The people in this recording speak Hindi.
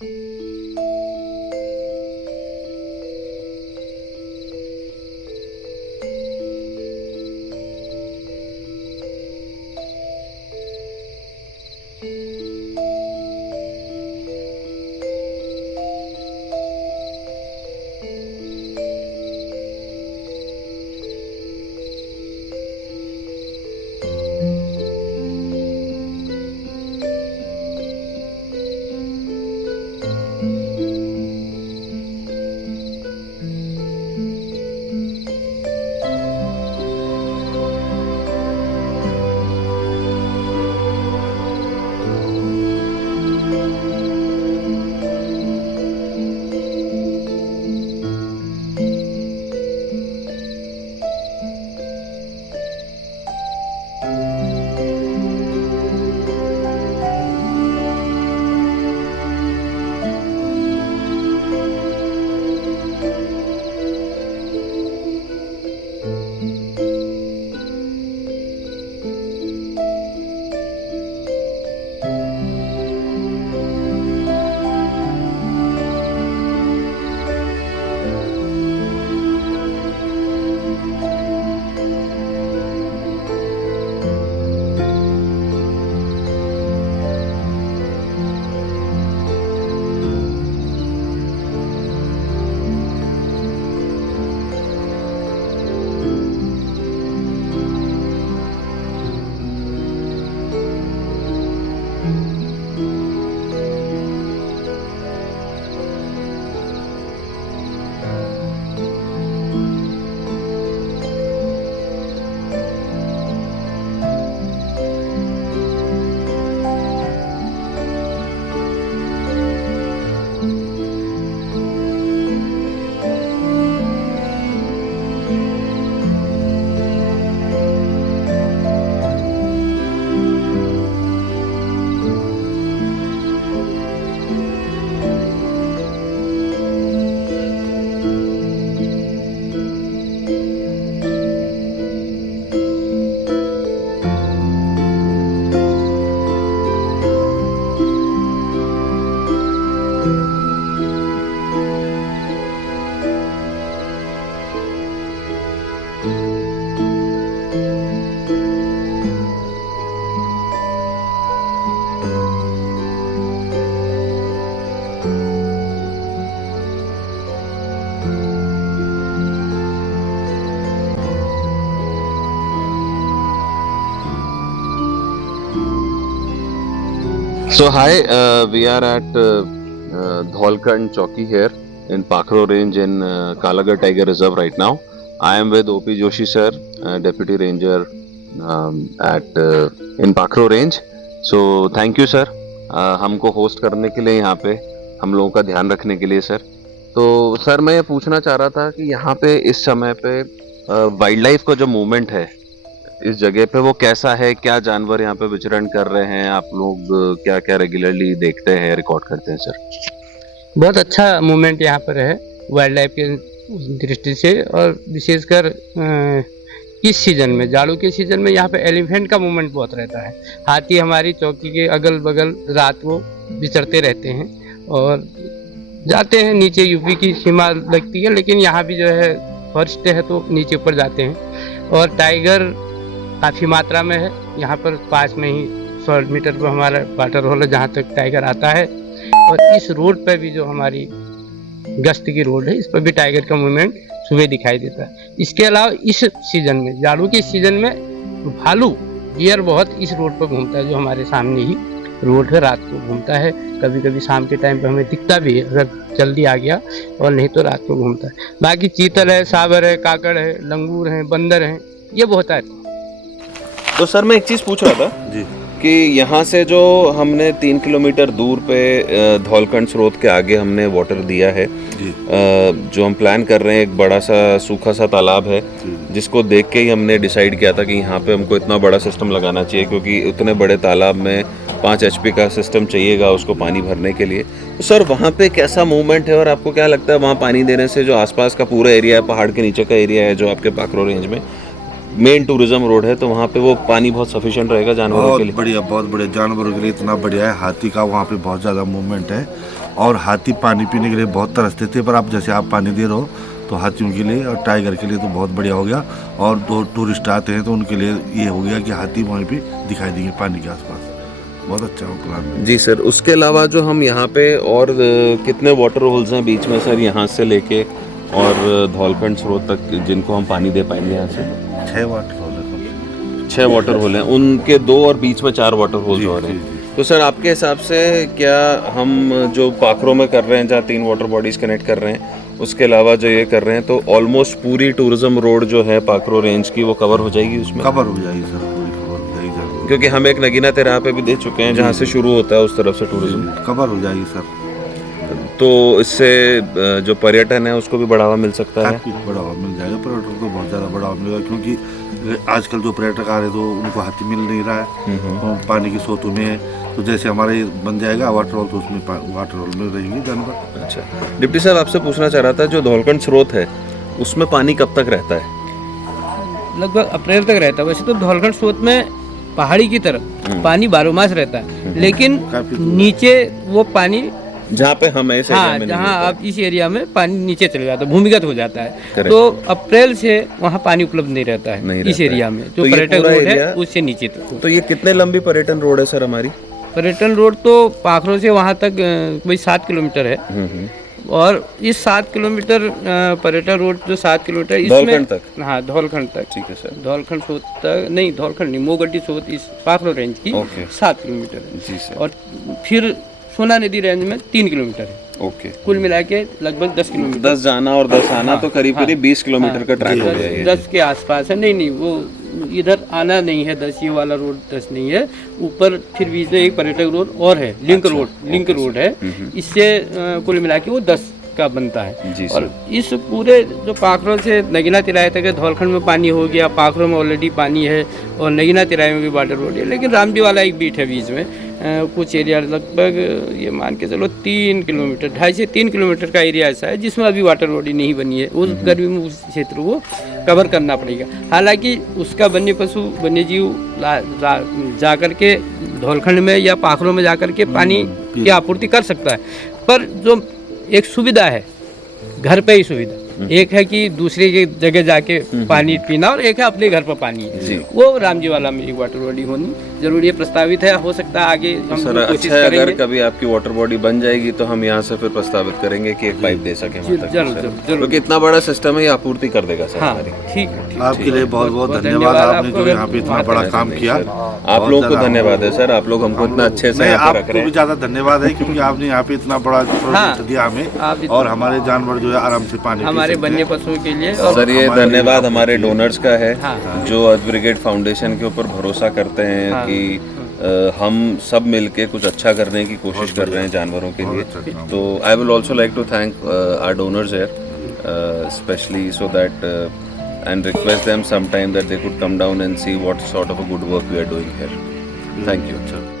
So hi, we are at Dholkand Chowki here in Pakro Range in Kalagar Tiger Reserve right now. I am with OP Joshi sir, Deputy Ranger at in Pakro Range. So thank you sir, हमको होस्ट करने के लिए यहाँ पे हम लोगों का ध्यान रखने के लिए सर. तो सर मैं ये पूछना चाह रहा था कि यहाँ पे इस समय पे वाइल्ड लाइफ का जो मूवमेंट है इस जगह पे वो कैसा है, क्या जानवर यहाँ पे विचरण कर रहे हैं, आप लोग क्या क्या रेगुलरली देखते हैं, रिकॉर्ड करते हैं सर? बहुत अच्छा मूवमेंट यहाँ पर है वाइल्ड लाइफ के दृष्टि से, और विशेषकर इस सीजन में, जाड़ों के सीजन में यहाँ पे एलिफेंट का मूवमेंट बहुत रहता है. हाथी हमारी चौकी के अगल बगल रात को विचरते रहते हैं और जाते हैं. नीचे यूपी की सीमा लगती है, लेकिन यहाँ भी जो है फॉरेस्ट है तो नीचे ऊपर जाते हैं. और टाइगर काफ़ी मात्रा में है यहाँ पर. पास में ही 100 मीटर पर हमारा वाटर होल है जहाँ तक टाइगर आता है. और इस रोड पर भी जो हमारी गश्त की रोड है, इस पर भी टाइगर का मूवमेंट सुबह दिखाई देता है. इसके अलावा इस सीजन में, जाड़ों के सीजन में भालू डियर बहुत इस रोड पर घूमता है, जो हमारे सामने ही रोड है, रात को घूमता है. कभी कभी शाम के टाइम पे हमें दिखता भी है अगर जल्दी आ गया, और नहीं तो रात को घूमता है. बाकी चीतल है, साबर है, काकड़ है, लंगूर है, बंदर है, ये बहुत है. तो सर मैं एक चीज़ पूछ रहा था जी कि यहाँ से जो हमने 3 किलोमीटर दूर पे धौलकंड स्रोत के आगे हमने वाटर दिया है जी. जो हम प्लान कर रहे हैं, एक बड़ा सा सूखा सा तालाब है जिसको देख के ही हमने डिसाइड किया था कि यहाँ पे हमको इतना बड़ा सिस्टम लगाना चाहिए, क्योंकि उतने बड़े तालाब में 5 HP का सिस्टम चाहिएगा उसको पानी भरने के लिए. तो सर वहाँ पे कैसा मूवमेंट है, और आपको क्या लगता है वहाँ पानी देने से जो आसपास का पूरा एरिया है, पहाड़ के नीचे का एरिया है जो आपके पाखरो रेंज में, मेन टूरिज्म रोड है, तो वहाँ पे वो पानी बहुत सफिशिएंट रहेगा जानवरों के बहुत लिए। बढ़िया, बहुत बढ़िया। जानवरों के लिए इतना बढ़िया है। हाथी का वहाँ पे बहुत ज़्यादा मूवमेंट है और हाथी पानी पीने के लिए बहुत तरसते थे, पर आप जैसे आप पानी दे रहे हो तो हाथियों के लिए और टाइगर के लिए तो बहुत बढ़िया हो गया। और दो टूरिस्ट आते हैं तो उनके लिए ये हो गया कि हाथी वहीं पे दिखाई देंगे पानी के आसपास। बहुत अच्छा हो प्लान। जी सर, उसके अलावा जो हम यहाँ पे और कितने वाटर होल्स हैं बीच में सर, यहाँ से लेके और धौलखंड स्रोत तक जिनको हम पानी दे पाएंगे यहाँ से? 6 वाटर होल है कम से कम। 6 वाटर होल हैं, उनके 2 और बीच में 4 वाटर होल्स जी, और हैं। जी, जी। तो सर आपके हिसाब से क्या हम जो पाखरो में कर रहे हैं, जहाँ 3 वाटर बॉडीज कनेक्ट कर रहे हैं, उसके अलावा जो ये कर रहे हैं, तो ऑलमोस्ट पूरी टूरिज्म रोड जो है पाखरो रेंज की वो कवर हो जाएगी उसमें? कवर हो जाएगी सर, पूरी कवर हो जाएगी सर। क्योंकि हम एक नगीना तेराह पे भी दे चुके हैं जहाँ से शुरू होता है उस तरफ से टूरिज्म, कवर हो जाएगी सर। तो इससे जो पर्यटन है उसको भी बढ़ावा मिल सकता है। काफी बढ़ावा मिल जाएगा, पर्यटन को बहुत ज़्यादा बढ़ावा मिलेगा, क्योंकि आजकल जो पर्यटक आ रहे हैं तो उनको हाथी मिल नहीं रहा है, तो पानी की स्रोतों में है। तो जैसे हमारे बन जाएगा वाटर होल, तो उसमें वाटर होल में रहेंगे जानवर। अच्छा, डिप्टी साहब आपसे पूछना चाह रहा था, जो धौलखंड स्रोत है उसमें पानी कब तक रहता है? लगभग अप्रैल तक रहता है। वैसे तो धौलखंड स्रोत में पहाड़ी की तरफ पानी 12 मास रहता है, लेकिन काफी दूर नीचे वो पानी, जहाँ पे हम ऐसे हाँ, जहाँ आप इस एरिया में पानी नीचे चले जाता है, भूमिगत हो जाता है, Correct. तो अप्रैल से वहाँ पानी उपलब्ध नहीं रहता है नहीं इस रहता है। एरिया में, तो जो ये पर्यटक पूरा रोड है एरिया- उससे नीचे तक। तो ये कितने लंबी पर्यटन रोड है सर हमारी? पर्यटन रोड तो पाखरो से वहाँ तक कोई 7 किलोमीटर है, और इस 7 किलोमीटर पर्यटन रोड जो 7 किलोमीटर इसमें, धौलखंड तक? हाँ, धौलखंड तक। ठीक है सर। धौलखंड स्रोत तक नहीं, धौलखंड नहीं, मोगड्डी स्रोत इस पाखरो रेंज की ओके। 7 किलोमीटर है, जी सर। और फिर सोना नदी रेंज में 3 किलोमीटर है। ओके, कुल मिला के लगभग 10 किलोमीटर, 10 जाना और 10 आना, तो करीब करीब 20 किलोमीटर का ट्रैक हो गया ये। 10 के आसपास है। नहीं, वो इधर आना नहीं है 10, ये वाला रोड 10 नहीं है। ऊपर फिर बीच में एक पर्यटक रोड और है, लिंक रोड है। इससे कुल मिला के वो 10 का बनता है। जी और इस पूरे जो पाखरो से नगीना तिराहे तक है, धौलखंड में पानी हो गया, पाखरो में ऑलरेडी पानी है, और नगीना तिराहे में भी वाटर रोड है। लेकिन रामजी वाला एक बीट है बीच में, कुछ एरिया लगभग ये मान के चलो 3 किलोमीटर, 2.5 से 3 किलोमीटर का एरिया ऐसा है जिसमें अभी वाटर रोड ही नहीं बनी है। उस गर्मी में उस क्षेत्र को कवर करना पड़ेगा। हालांकि उसका वन्य पशु वन्य जीव जा कर के धौलखंड में या पाखरो में जा कर के पानी की आपूर्ति कर सकता है, पर जो एक सुविधा है, घर पे ही सुविधा, एक है कि दूसरे की जगह जाके पानी पीना, और एक है अपने घर पर पानी जी। है, वो रामजी वाला में एक वाटर बॉडी होनी जरूरी है, प्रस्तावित है। हो सकता है आगे हम सर कोशिश अच्छा है, अगर करेंगे। कभी आपकी वाटर बॉडी बन जाएगी तो हम यहाँ से फिर प्रस्तावित करेंगे कि एक पाइप दे सके वहाँ तक। जरूर, सर। जरूर। क्योंकि इतना बड़ा सिस्टम है, ये आपूर्ति कर देगा सर हाँ, हमारी। ठीक है, ठीक है। आपके लिए बहुत बहुत बहुत धन्यवाद, धन्यवाद आपने आपको, जो यहाँ पे इतना वहाँ बड़ा तक काम किया। आप बहुत लोगों को ज़्यादा धन्यवाद है सर, आप लोग हमको इतना अच्छे से नहीं, यहाँ पे रख आपको रहे भी हैं। ज़्यादा धन्यवाद है, क्योंकि आपने यहाँ पे इतना बड़ा प्रोजेक्ट दिया आप हमें, इतना- और हमारे जानवर जो है आराम से पानी पी हमारे सकते वन्य हैं। पशुओं के लिए। और सर ये हमारे धन्यवाद लिए हमारे डोनर्स का है, हाँ। जो अर्थ ब्रिगेड फाउंडेशन के ऊपर भरोसा करते हैं हाँ। कि हम सब मिलके कुछ अच्छा करने की कोशिश कर रहे हैं जानवरों के लिए। अच्छा काम। तो I will also like to thank our donors here specially, so that and request them sometime that they could come down and see what sort of a good work we are doing here. Thank you.